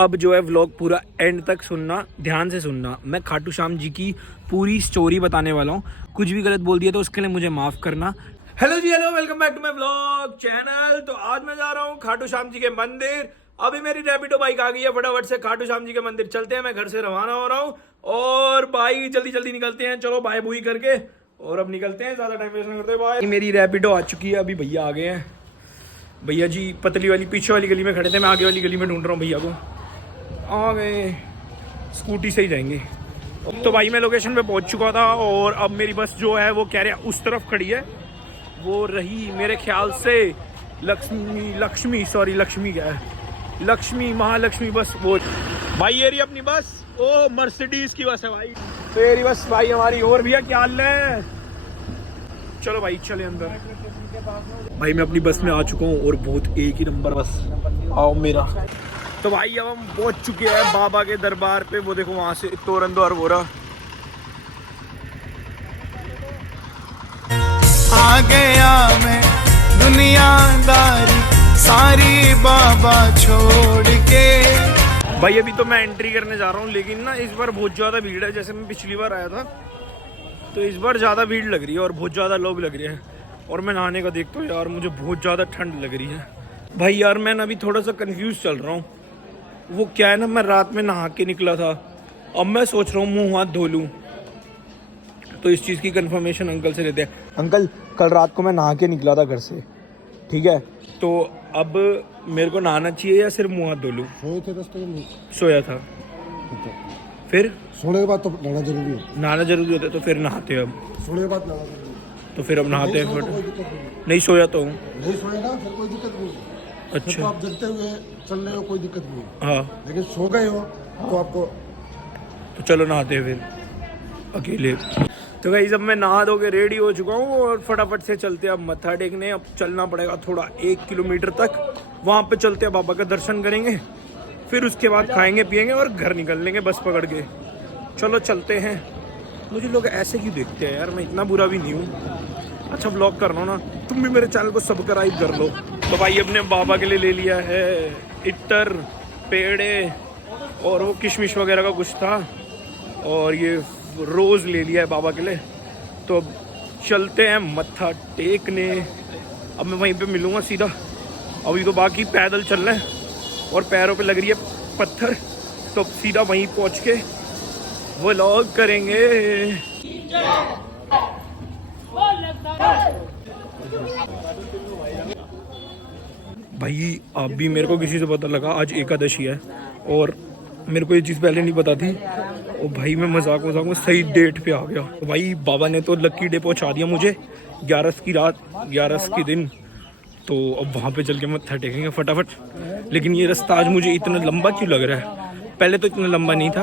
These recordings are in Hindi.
अब जो है व्लॉग पूरा एंड तक सुनना, ध्यान से सुनना। मैं खाटू श्याम जी की पूरी स्टोरी बताने वाला हूँ। कुछ भी गलत बोल दिया तो उसके लिए मुझे माफ़ करना। हेलो जी, hello, welcome back to my vlog channel. तो आज मैं जा रहा हूँ खाटू श्याम जी के मंदिर। अभी मेरी रैपिडो बाइक आ गई है, फटाफट से खाटू श्याम जी के मंदिर चलते हैं। मैं घर से रवाना हो रहा हूँ और भाई जल्दी जल्दी निकलते हैं। चलो बाय बुई करके और अब निकलते हैं, ज़्यादा टाइम वेस्ट नहीं करते। भाई मेरी रैपिडो आ चुकी है, अभी भैया आ गए हैं। भैया जी पतली वाली पीछे वाली गली में खड़े थे, मैं आगे वाली गली में ढूंढ रहा हूँ भैया को। आ गए, स्कूटी से ही जाएंगे। तो भाई मैं लोकेशन पे पहुंच चुका था और अब मेरी बस जो है वो कह रहे हैं उस तरफ खड़ी है। वो रही मेरे ख्याल से लक्ष्मी क्या है, लक्ष्मी महालक्ष्मी बस। वो भाई ये रही अपनी बस, ओ मर्सिडीज की बस है भाई। तो ये रही बस भाई हमारी। और भैया क्या हाल है? चलो भाई चले अंदर। भाई मैं अपनी बस में आ चुका हूँ और बहुत एक ही नंबर बस, आओ मेरा। तो भाई अब हम पहुंच चुके हैं बाबा के दरबार पे। वो देखो वहां से तोरण द्वार हो रहा। आ गया मैं दुनियादारी सारी बाबा छोड़ के। भाई अभी तो मैं एंट्री करने जा रहा हूँ, लेकिन ना इस बार बहुत ज़्यादा भीड़ है। जैसे मैं पिछली बार आया था तो इस बार ज़्यादा भीड़ लग रही है और बहुत ज़्यादा लोग लग रहे हैं। और मैं नहाने का देखता हूँ यार, मुझे बहुत ज़्यादा ठंड लग रही है भाई। यार मैं ना अभी थोड़ा सा कंफ्यूज चल रहा हूँ। वो क्या है ना, मैं रात में नहा के निकला था, अब मैं सोच रहा हूँ मुँह हाथ धो लूँ। तो इस चीज़ की कंफर्मेशन अंकल से लेते हैं। अंकल कल रात को मैं नहा के निकला था घर से, ठीक है? तो अब मेरे को नहाना चाहिए या सिर्फ मुँह हाथ धो लूँ? सोए थे रास्ते में? सोया था। फिर सोने के बाद तो नहाना जरूरी है। नहाना जरूरी होता है तो फिर नहाते हैं। अब सोने के बाद नहाना जरूरी है। तो फिर अब नहाते हैं। कोई फिर दिक्कत नहीं। नहीं सोया तो हूँ। नहीं सोएगा फिर कोई दिक्कत नहीं है। फिर तो अच्छा आप जगते हुए चल रहे हो, कोई दिक्कत नहीं है। हाँ, लेकिन सो गए हो तो आपको तो चलो नहाते हैं फिर अकेले। तो भाई जब मैं नहा धो के रेडी हो चुका हूँ और फटाफट से चलते हैं अब मत्था टेकने। अब चलना पड़ेगा थोड़ा 1 किलोमीटर तक, वहाँ पे चलते हैं, बाबा का दर्शन करेंगे, फिर उसके बाद खाएंगे पिएंगे और घर निकल लेंगे बस पकड़ के। चलो चलते हैं। मुझे लोग ऐसे क्यों देखते हैं यार, मैं इतना बुरा भी नहीं हूँ। अच्छा व्लॉग कर रहा हूँ ना, तुम भी मेरे चैनल को सब्सक्राइब कर लो। तो भाई अपने बाबा के लिए ले लिया है इत्र, पेड़े और वो किशमिश वगैरह का कुछ था, और ये रोज़ ले लिया है बाबा के लिए। तो अब चलते हैं मत्था टेकने। अब मैं वहीं पे मिलूँगा सीधा। अभी तो बाकी पैदल चलना है और पैरों पे लग रही है पत्थर, तो सीधा वहीं पहुँच के व्लॉग करेंगे। भाई अब भी मेरे को किसी से पता लगा आज एकादशी है और मेरे को ये चीज़ पहले नहीं पता थी। और भाई मैं मजाक में सही डेट पे आ गया। तो भाई बाबा ने तो लक्की डे पहुंचा दिया मुझे, 11 की रात, 11 के दिन। तो अब वहाँ पे चल के मत्था टेकेंगे फटाफट। लेकिन ये रास्ता आज मुझे इतना लंबा क्यों लग रहा है? पहले तो इतना लंबा नहीं था।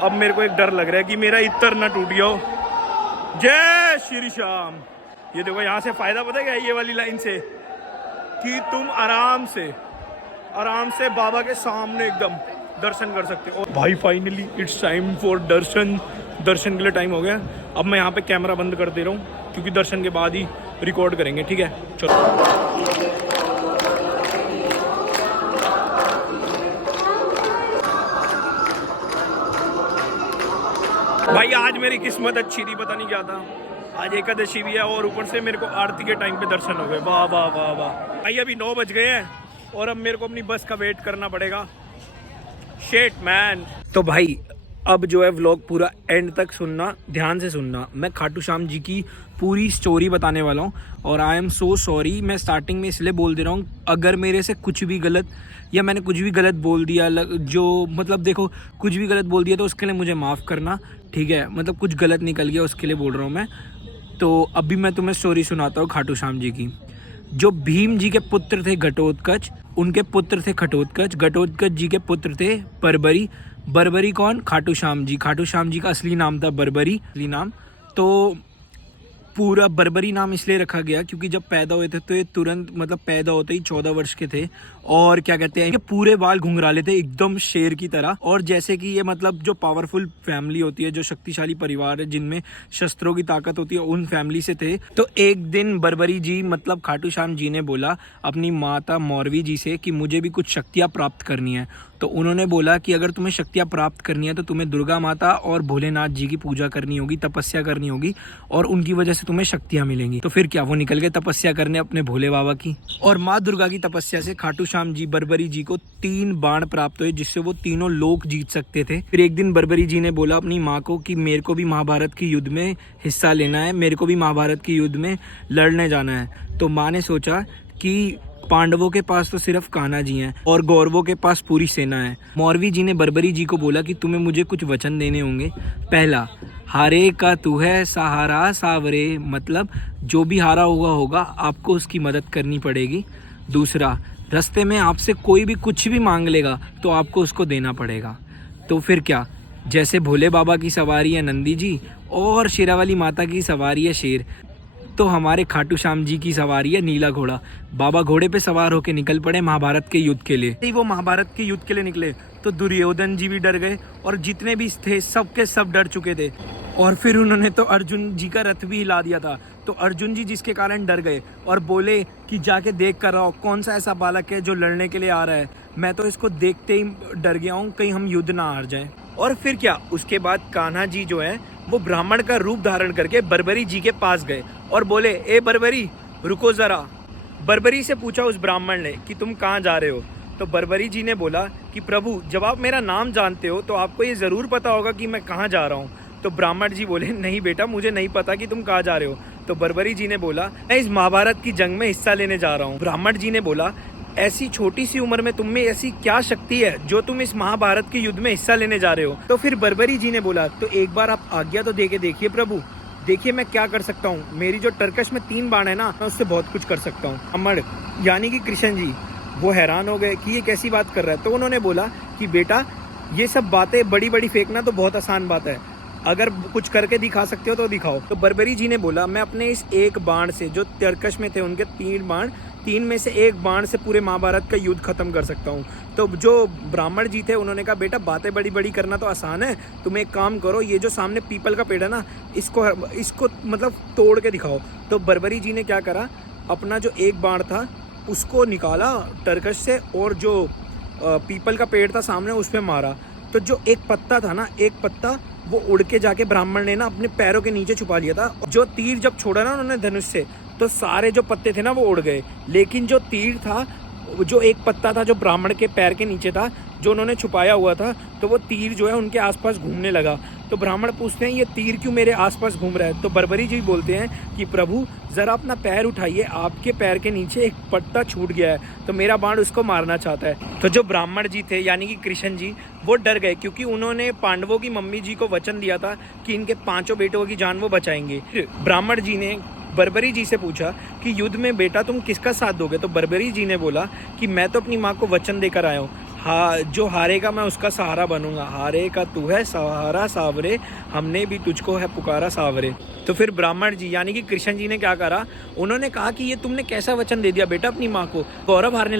अब मेरे को एक डर लग रहा है कि मेरा इत्र ना टूट गया हो। जय श्री श्याम। ये देखो यहाँ से फायदा पता है क्या, ये वाली लाइन से, कि तुम आराम से बाबा के सामने एकदम दर्शन कर सकते हो। और भाई फाइनली इट्स टाइम फॉर दर्शन के लिए टाइम हो गया। अब मैं यहाँ पे कैमरा बंद कर दे रहा हूँ क्योंकि दर्शन के बाद ही रिकॉर्ड करेंगे, ठीक है? चलो भाई आज मेरी किस्मत अच्छी थी, पता नहीं क्या था। आज एकादशी भी है और ऊपर से मेरे को आरती के टाइम पे दर्शन हो गए। वाह वाह वाह वाह। भाई अभी 9 बज गए हैं और अब मेरे को अपनी बस का वेट करना पड़ेगा। Shit man. तो भाई अब जो है व्लॉग पूरा एंड तक सुनना, ध्यान से सुनना। मैं खाटू श्याम जी की पूरी स्टोरी बताने वाला हूँ और आई एम सो सॉरी। मैं स्टार्टिंग में इसलिए बोल दे रहा हूँ, अगर मेरे से कुछ भी गलत या मैंने कुछ भी गलत बोल दिया, जो मतलब देखो कुछ भी गलत बोल दिया तो उसके लिए मुझे माफ़ करना, ठीक है? मतलब कुछ गलत निकल गया उसके लिए बोल रहा हूँ मैं। तो अभी मैं तुम्हें स्टोरी सुनाता हूँ खाटू श्याम जी की। जो भीम जी के पुत्र थे घटोत्कच, उनके पुत्र थे घटोत्कच, घटोत्कच जी के पुत्र थे बर्बरी। बर्बरी कौन? खाटू श्याम जी। खाटू श्याम जी का असली नाम था बर्बरी, असली नाम। तो पूरा बर्बरी नाम इसलिए रखा गया क्योंकि जब पैदा हुए थे तो ये तुरंत मतलब पैदा होते ही 14 वर्ष के थे और क्या कहते हैं कि पूरे बाल घुंघराले थे एकदम शेर की तरह। और जैसे कि ये मतलब जो पावरफुल फैमिली होती है, जो शक्तिशाली परिवार है जिनमें शस्त्रों की ताकत होती है, उन फैमिली से थे। तो एक दिन बर्बरी जी मतलब खाटू श्याम जी ने बोला अपनी माता मौरवी जी से कि मुझे भी कुछ शक्तियाँ प्राप्त करनी है। तो उन्होंने बोला कि अगर तुम्हें शक्तियाँ प्राप्त करनी है तो तुम्हें दुर्गा माता और भोलेनाथ जी की पूजा करनी होगी, तपस्या करनी होगी और उनकी वजह से तुम्हें शक्तियाँ मिलेंगी। तो फिर क्या, वो निकल गए तपस्या करने अपने भोले बाबा की। और माँ दुर्गा की तपस्या से खाटू श्याम जी बर्बरी जी को 3 बाण प्राप्त हुए, जिससे वो तीनों लोक जीत सकते थे। फिर एक दिन बर्बरी जी ने बोला अपनी माँ को कि मेरे को भी महाभारत के युद्ध में हिस्सा लेना है, मेरे को भी महाभारत के युद्ध में लड़ने जाना है। तो माँ ने सोचा कि पांडवों के पास तो सिर्फ कान्हा जी हैं और कौरवों के पास पूरी सेना है। मौरवी जी ने बर्बरी जी को बोला कि तुम्हें मुझे कुछ वचन देने होंगे। पहला, हारे का तू है सहारा सावरे, मतलब जो भी हारा होगा आपको उसकी मदद करनी पड़ेगी। दूसरा, रास्ते में आपसे कोई भी कुछ भी मांग लेगा तो आपको उसको देना पड़ेगा। तो फिर क्या, जैसे भोले बाबा की सवारी है नंदी जी और शेरावाली माता की सवारी है शेर, तो हमारे खाटू श्याम जी की सवारी है नीला घोड़ा। बाबा घोड़े पे सवार होकर निकल पड़े महाभारत के युद्ध के लिए। वो महाभारत के युद्ध के लिए निकले तो दुर्योधन जी भी डर गए और जितने भी थे सब के सब डर चुके थे। और फिर उन्होंने तो अर्जुन जी का रथ भी हिला दिया था। तो अर्जुन जी जिसके कारण डर गए और बोले कि जाके देख कर आओ कौन सा ऐसा बालक है जो लड़ने के लिए आ रहा है, मैं तो इसको देखते ही डर गया हूँ, कहीं हम युद्ध ना हार जाएं। और फिर क्या, उसके बाद कान्हा जी जो है वो ब्राह्मण का रूप धारण करके बर्बरी जी के पास गए और बोले, ए बर्बरी रुको जरा। बर्बरी से पूछा उस ब्राह्मण ने कि तुम कहाँ जा रहे हो। तो बर्बरी जी ने बोला कि प्रभु जब आप मेरा नाम जानते हो तो आपको ये ज़रूर पता होगा कि मैं कहाँ जा रहा हूँ। तो ब्राह्मण जी बोले, नहीं बेटा मुझे नहीं पता कि तुम कहाँ जा रहे हो। तो बर्बरी जी ने बोला, मैं इस महाभारत की जंग में हिस्सा लेने जा रहा हूँ। ब्राह्मण जी ने बोला, ऐसी छोटी सी उम्र में तुम में ऐसी क्या शक्ति है जो तुम इस महाभारत के युद्ध में हिस्सा लेने जा रहे हो। तो फिर बर्बरी जी ने बोला, तो एक बार आप आज्ञा तो दे के देखिए प्रभु, देखिए मैं क्या कर सकता हूँ। मेरी जो टर्कश में 3 बाण है ना, मैं उससे बहुत कुछ कर सकता हूँ। अमर यानी कि कृष्ण जी वो हैरान हो गए कि ये कैसी बात कर रहा है। तो उन्होंने बोला कि बेटा ये सब बातें बड़ी बड़ी फेंकना तो बहुत आसान बात है, अगर कुछ करके दिखा सकते हो तो दिखाओ। तो बर्बरी जी ने बोला, मैं अपने इस एक बाण से, जो टर्कश में थे उनके 3 बाण, 3 में से एक बाण से पूरे महाभारत का युद्ध खत्म कर सकता हूँ। तो जो ब्राह्मण जी थे उन्होंने कहा, बेटा बातें बड़ी बड़ी करना तो आसान है, तुम एक काम करो, ये जो सामने पीपल का पेड़ है ना, इसको मतलब तोड़ के दिखाओ। तो बर्बरी जी ने क्या करा, अपना जो एक बाण था उसको निकाला टर्कश से और जो पीपल का पेड़ था सामने उस पर मारा। तो जो एक पत्ता था ना, एक पत्ता वो उड़ के जाके ब्राह्मण ने ना अपने पैरों के नीचे छुपा लिया था। जो तीर जब छोड़ा ना उन्होंने धनुष से, तो सारे जो पत्ते थे ना वो उड़ गए, लेकिन जो तीर था, जो एक पत्ता था जो ब्राह्मण के पैर के नीचे था, जो उन्होंने छुपाया हुआ था, तो वो तीर जो है उनके आसपास घूमने लगा। तो ब्राह्मण पूछते हैं, ये तीर क्यों मेरे आसपास घूम रहा है। तो बर्बरी जी बोलते हैं कि प्रभु ज़रा अपना पैर उठाइए, आपके पैर के नीचे एक पत्ता छूट गया है, तो मेरा बाण उसको मारना चाहता है। तो जो ब्राह्मण जी थे यानी कि कृष्ण जी, वो डर गए क्योंकि उन्होंने पांडवों की मम्मी जी को वचन दिया था कि इनके 5 बेटों की जान वो बचाएंगे। ब्राह्मण जी ने बर्बरी जी से पूछा कि युद्ध में बेटा तुम किसका साथ दोगे। तो बर्बरी जी ने बोला कि मैं तो अपनी माँ को वचन देकर आया हूँ, हाँ जो हारेगा मैं उसका सहारा बनूंगा। हारे का तू है सहारा सावरे, हमने भी तुझको है पुकारा सावरे। तो फिर ब्राह्मण जी यानी कि कृष्ण जी ने क्या करा, उन्होंने कहा कि ये तुमने कैसा वचन दे दिया बेटा अपनी माँ को। गौरव हारने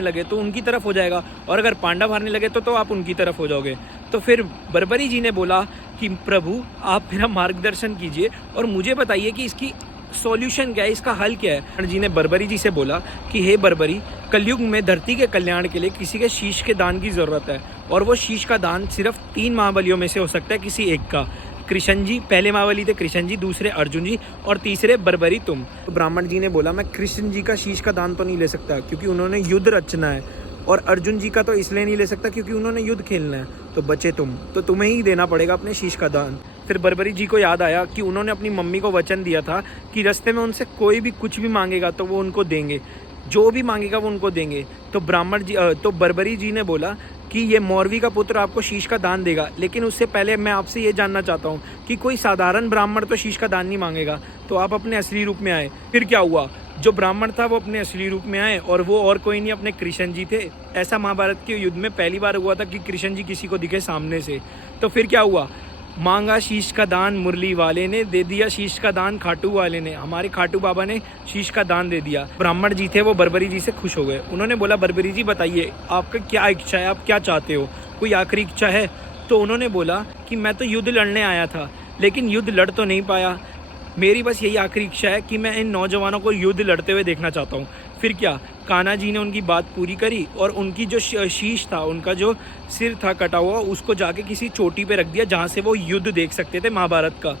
लगे तो उनकी तरफ हो जाएगा, और अगर पांडव हारने लगे तो आप उनकी तरफ हो जाओगे। तो फिर बर्बरी जी ने बोला कि प्रभु आप मेरा मार्गदर्शन कीजिए और मुझे बताइए कि इसकी सॉल्यूशन क्या है, इसका हल क्या है। जी ने बर्बरी जी से बोला कि हे बर्बरी, कलयुग में धरती के कल्याण के लिए किसी के शीश के दान की ज़रूरत है, और वो शीश का दान सिर्फ 3 महाबलियों में से हो सकता है, किसी एक का। कृष्ण जी पहले महाबली थे, कृष्ण जी, दूसरे अर्जुन जी, और तीसरे बर्बरी तुम। तो ब्राह्मण जी ने बोला, मैं कृष्ण जी का शीश का दान तो नहीं ले सकता क्योंकि उन्होंने युद्ध रचना है, और अर्जुन जी का तो इसलिए नहीं ले सकता क्योंकि उन्होंने युद्ध खेलना है। तो बचे तुम, तो तुम्हें ही देना पड़ेगा अपने शीश का दान। फिर बर्बरी जी को याद आया कि उन्होंने अपनी मम्मी को वचन दिया था कि रास्ते में उनसे कोई भी कुछ भी मांगेगा तो वो उनको देंगे, जो भी मांगेगा वो उनको देंगे। तो बर्बरी जी ने बोला कि ये मौरवी का पुत्र आपको शीश का दान देगा, लेकिन उससे पहले मैं आपसे ये जानना चाहता हूँ कि कोई साधारण ब्राह्मण तो शीश का दान नहीं मांगेगा, तो आप अपने असली रूप में आए। फिर क्या हुआ, जो ब्राह्मण था वो अपने असली रूप में आए, और वो और कोई नहीं अपने कृष्ण जी थे। ऐसा महाभारत के युद्ध में पहली बार हुआ था कि कृष्ण जी किसी को दिखे सामने से। तो फिर क्या हुआ, मांगा शीश का दान मुरली वाले ने, दे दिया शीश का दान खाटू वाले ने। हमारे खाटू बाबा ने शीश का दान दे दिया। ब्राह्मण जी थे वो बर्बरी जी से खुश हो गए। उन्होंने बोला, बर्बरी जी बताइए आपका क्या इच्छा है, आप क्या चाहते हो, कोई आखिरी इच्छा है। तो उन्होंने बोला कि मैं तो युद्ध लड़ने आया था लेकिन युद्ध लड़ तो नहीं पाया, मेरी बस यही आखिरी इच्छा है कि मैं इन नौजवानों को युद्ध लड़ते हुए देखना चाहता हूँ। फिर क्या, कान्हा जी ने उनकी बात पूरी करी और उनकी जो शीश था, उनका जो सिर था कटा हुआ, उसको जाके किसी चोटी पे रख दिया जहाँ से वो युद्ध देख सकते थे महाभारत का।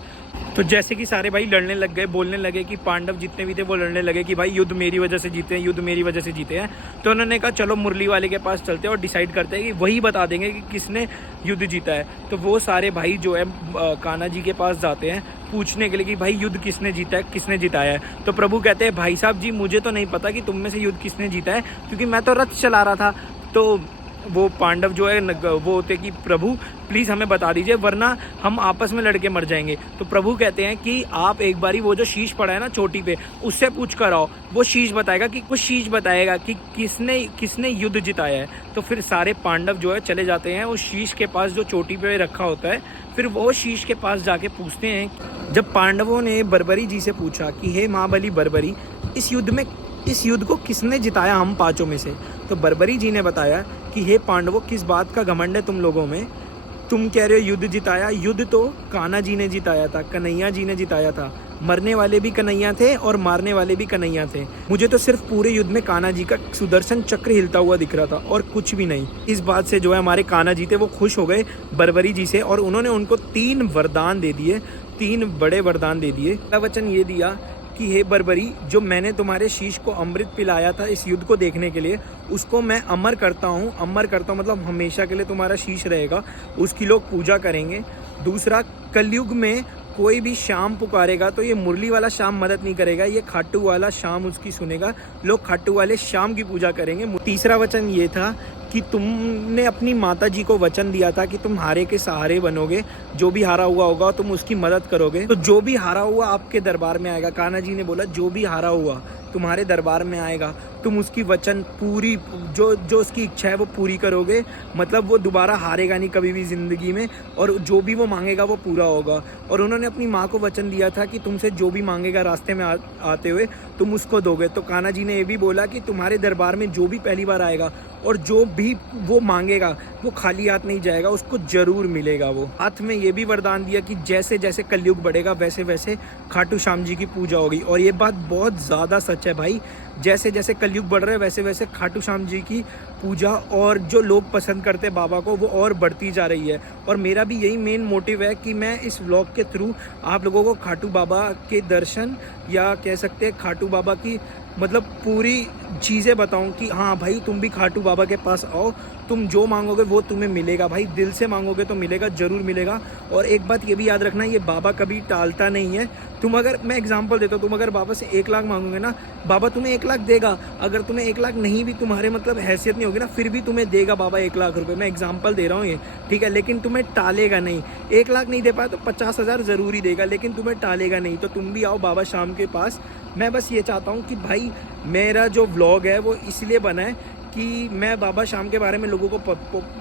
तो जैसे कि सारे भाई लड़ने लग गए, बोलने लगे कि पांडव जितने भी थे वो लड़ने लगे कि भाई युद्ध मेरी वजह से जीते हैं, युद्ध मेरी वजह से जीते हैं। तो उन्होंने कहा चलो मुरली वाले के पास चलते हैं और डिसाइड करते हैं कि वही बता देंगे कि किसने युद्ध जीता है। तो वो सारे भाई जो है कान्हा जी के पास जाते हैं पूछने के लिए कि भाई युद्ध किसने जीता है, किसने जिताया है। तो प्रभु कहते हैं भाई साहब जी मुझे तो नहीं पता कि तुम में से युद्ध किसने जीता है, क्योंकि मैं तो रथ चला रहा था। तो वो पांडव जो है वो होते कि प्रभु प्लीज़ हमें बता दीजिए वरना हम आपस में लड़के मर जाएंगे। तो प्रभु कहते हैं कि आप एक बारी वो जो शीश पड़ा है ना चोटी पे, उससे पूछ कर आओ, वो शीश बताएगा कि किसने युद्ध जिताया है। तो फिर सारे पांडव जो है चले जाते हैं उस शीश के पास जो चोटी पे रखा होता है। फिर वो शीश के पास जाके पूछते हैं, जब पांडवों ने बर्बरी जी से पूछा कि हे महाबली बर्बरी, इस युद्ध को किसने जिताया हम पांचों में से। तो बर्बरी जी ने बताया कि हे पांडवों, किस बात का घमंड है तुम लोगों में, तुम कह रहे हो युद्ध जिताया, युद्ध तो कान्हा जी ने जिताया था, कन्हैया जी ने जिताया था। मरने वाले भी कन्हैया थे और मारने वाले भी कन्हैया थे। मुझे तो सिर्फ पूरे युद्ध में कान्हा जी का सुदर्शन चक्र हिलता हुआ दिख रहा था और कुछ भी नहीं। इस बात से जो है हमारे कान्हा जी थे वो खुश हो गए बर्बरी जी से और उन्होंने उनको 3 वरदान दे दिए, 3 बड़े वरदान दे दिए। पहला वचन ये दिया कि हे बर्बरी, जो मैंने तुम्हारे शीश को अमृत पिलाया था इस युद्ध को देखने के लिए, उसको मैं अमर करता हूँ मतलब हमेशा के लिए तुम्हारा शीश रहेगा, उसकी लोग पूजा करेंगे। दूसरा, कलयुग में कोई भी शाम पुकारेगा तो ये मुरली वाला शाम मदद नहीं करेगा, ये खाटू वाला शाम उसकी सुनेगा, लोग खाटू वाले शाम की पूजा करेंगे। तीसरा वचन ये था कि तुमने अपनी माता जी को वचन दिया था कि तुम हारे के सहारे बनोगे, जो भी हारा हुआ होगा तुम उसकी मदद करोगे। तो जो भी हारा हुआ आपके दरबार में आएगा, कान्हा जी ने बोला जो भी हारा हुआ तुम्हारे दरबार में आएगा, तुम उसकी वचन पूरी जो उसकी इच्छा है वो पूरी करोगे, मतलब वो दोबारा हारेगा नहीं कभी भी ज़िंदगी में, और जो भी वो मांगेगा वो पूरा होगा। और उन्होंने अपनी माँ को वचन दिया था कि तुमसे जो भी मांगेगा रास्ते में आते हुए तुम उसको दोगे। तो कान्हा जी ने ये भी बोला कि तुम्हारे दरबार में जो भी पहली बार आएगा और जो भी वो मांगेगा वो खाली हाथ नहीं जाएगा, उसको जरूर मिलेगा। वो हाथ में ये भी वरदान दिया कि जैसे जैसे कलयुग बढ़ेगा वैसे वैसे खाटू श्याम जी की पूजा होगी। और ये बात बहुत ज़्यादा सच है भाई, जैसे जैसे कलयुग बढ़ रहा है वैसे वैसे खाटू श्याम जी की पूजा और जो लोग पसंद करते हैं बाबा को वो और बढ़ती जा रही है। और मेरा भी यही मेन मोटिव है कि मैं इस व्लॉग के थ्रू आप लोगों को खाटू बाबा के दर्शन या कह सकते हैं खाटू बाबा की मतलब पूरी चीज़ें बताऊं कि हाँ भाई तुम भी खाटू बाबा के पास आओ, तुम जो मांगोगे वो तुम्हें मिलेगा भाई, दिल से मांगोगे तो मिलेगा, ज़रूर मिलेगा। और एक बात ये भी याद रखना, ये बाबा कभी टालता नहीं है। तुम अगर, मैं एग्जांपल देता हूँ, तुम अगर बाबा से 1 लाख मांगोगे ना, बाबा तुम्हें 1 लाख देगा। अगर तुम्हें 1 लाख नहीं भी तुम्हारे मतलब हैसियत नहीं होगी ना, फिर भी तुम्हें देगा बाबा 1 लाख रुपए। मैं एग्जांपल दे रहा हूँ ये, ठीक है, लेकिन तुम्हें टालेगा नहीं। 1 लाख नहीं दे पाया तो 50,000 ज़रूर ही देगा, लेकिन तुम्हें टालेगा नहीं। तो तुम भी आओ बाबा शाम के पास। मैं बस ये चाहता हूँ कि भाई मेरा जो व्लॉग है वो इसलिए बना है कि मैं बाबा शाम के बारे में लोगों को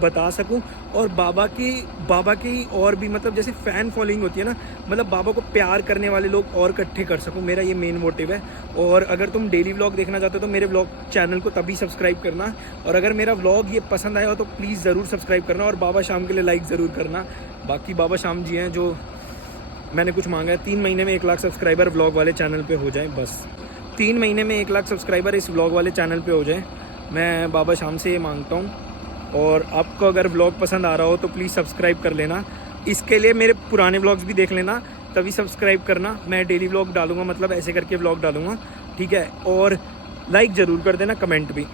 बता सकूं और बाबा की और भी मतलब जैसे फ़ैन फॉलोइंग होती है ना, मतलब बाबा को प्यार करने वाले लोग और इकट्ठे कर सकूं, मेरा ये मेन मोटिव है। और अगर तुम डेली व्लॉग देखना चाहते हो तो मेरे व्लॉग चैनल को तभी सब्सक्राइब करना, और अगर मेरा व्लॉग ये पसंद आया हो तो प्लीज़ ज़रूर सब्सक्राइब करना और बाबा शाम के लिए लाइक ज़रूर करना। बाकी बाबा शाम जी हैं जो मैंने कुछ मांगा है, 3 महीने में 1 लाख सब्सक्राइबर व्लॉग वाले चैनल पे हो जाए, बस 3 महीने में 1 लाख सब्सक्राइबर इस व्लॉग वाले चैनल पे हो जाए, मैं बाबा शाम से ये मांगता हूँ। और आपको अगर व्लॉग पसंद आ रहा हो तो प्लीज़ सब्सक्राइब कर लेना। इसके लिए मेरे पुराने व्लॉग्स भी देख लेना, तभी सब्सक्राइब करना। मैं डेली व्लॉग डालूँगा, मतलब ऐसे करके व्लॉग डालूँगा, ठीक है। और लाइक ज़रूर कर देना, कमेंट भी।